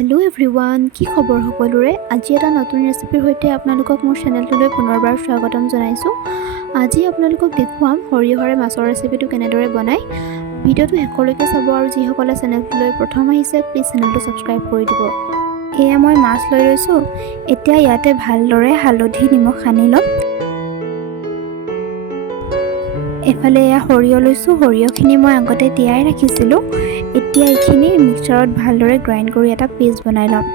hello everyone কি খবৰ সকলোৰে আজি এটা নতুন ৰেচিপিৰ সৈতে আপোনালোকক মোৰ চেনেলটোলৈ পুনৰবাৰ স্বাগতম জনাইছো আজি আপোনালোকক দেখুৱাম হৰিহৰে মাছৰ ৰেচিপিটো কেনেদৰে বনাই ভিডিওটো শেষলৈকে চাব আৰু যিসকলে চেনেলটোলৈ প্ৰথম আহিছে প্লিজ চেনেলটো সাবস্ক্ৰাইব কৰি দিব এয়া মই মাছ লৈ লৈছো এতিয়া ইয়াতে ভালদৰে হালধি নিমখ সানি লম এফালে এয়া সৰিয়হ লৈছো সৰিয়হখিনি মই আগতে তিয়াই ৰাখিছিলো এতিয়া এইখিনি মিক্সাৰত ভালদৰে গ্ৰাইণ্ড কৰি এটা পেষ্ট বনাই লম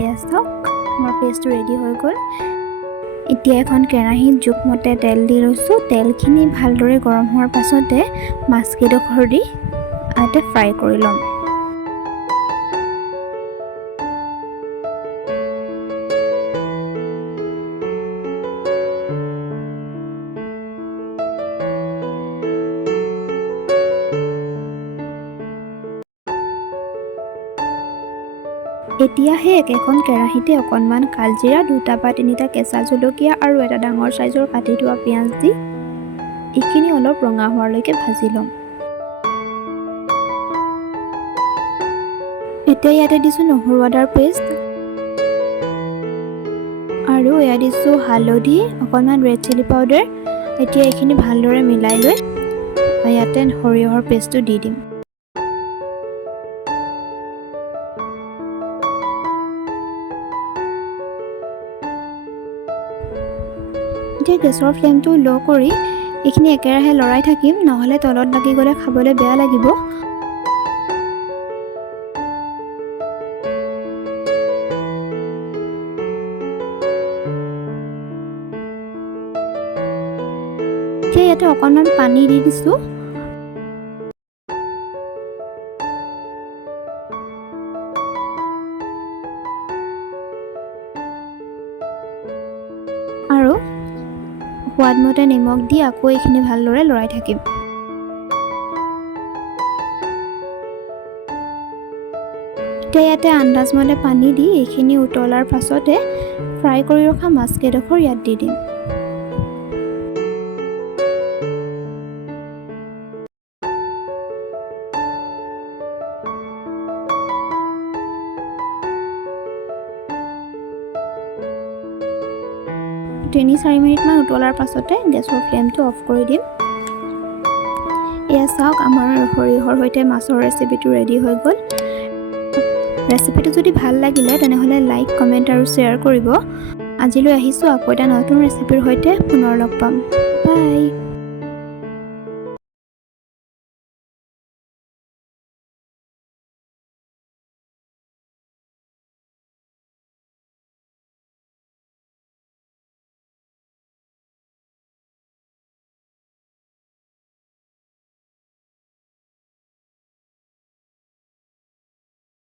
এয়া চাওক আমাৰ পেষ্টটো ৰেডি হৈ গ'ল এতিয়া এখন কেৰাহীত জোখমতে তেল দি লৈছো তেলখিনি ভালদৰে গৰম হোৱাৰ পাছতে মাছকেইডোখৰ দি আতে ফ্ৰাই কৰি লম এতিয়া হে একেখন কেৰাহীতে অকণমান কালজিৰা দুটা বা তিনিটা কেঁচা জলকীয়া আৰু এটা ডাঙৰ সাইজৰ কাটি থোৱা পিয়াজ দি এইখিনি অলপ ৰঙা হোৱালৈকে ভাজি লম এতিয়া ইয়াতে দিছো নহৰু আদাৰ পেষ্ট আৰু এয়া দিছো হালধি অকণমান ৰেড চিলি পাউডাৰ এতিয়া এইখিনি ভালদৰে মিলাই লৈ ইয়াতে সৰিয়হৰ পেষ্টটো দি দিম এতিয়া গেছৰ ফ্লেমটো লো কৰি এইখিনি একেৰাহে লৰাই থাকিম নহলে তলত লাগি গলে খাবলৈ বেয়া লাগিব এতিয়া ইয়াতে অকণমান পানী দি দিছো আৰু সোৱাদমতে নিমখ দি আকৌ এইখিনি ভালদৰে লৰাই থাকিম এতিয়া ইয়াতে আন্দাজমতে পানী দি এইখিনি উতলাৰ পাছতে ফ্ৰাই কৰি ৰখা মাছকেইডোখৰ ইয়াত দি দিম তিনি 4 মিনিটমান উতলাৰ পাছতে গেছৰ ফ্লেমটো অফ কৰি দিম এয়া চাওক আমাৰ সৰিয়হৰ সৈতে মাছৰ ৰেচিপিটো ৰেডি হৈ গ'ল ৰেচিপিটো যদি ভাল লাগিলে তেনেহলে লাইক কমেন্ট আৰু শ্বেয়াৰ কৰিব আজিলৈ আহিছো আকৌ এটা নতুন ৰেচিপিৰ সৈতে পুনৰ লগ পাম বাই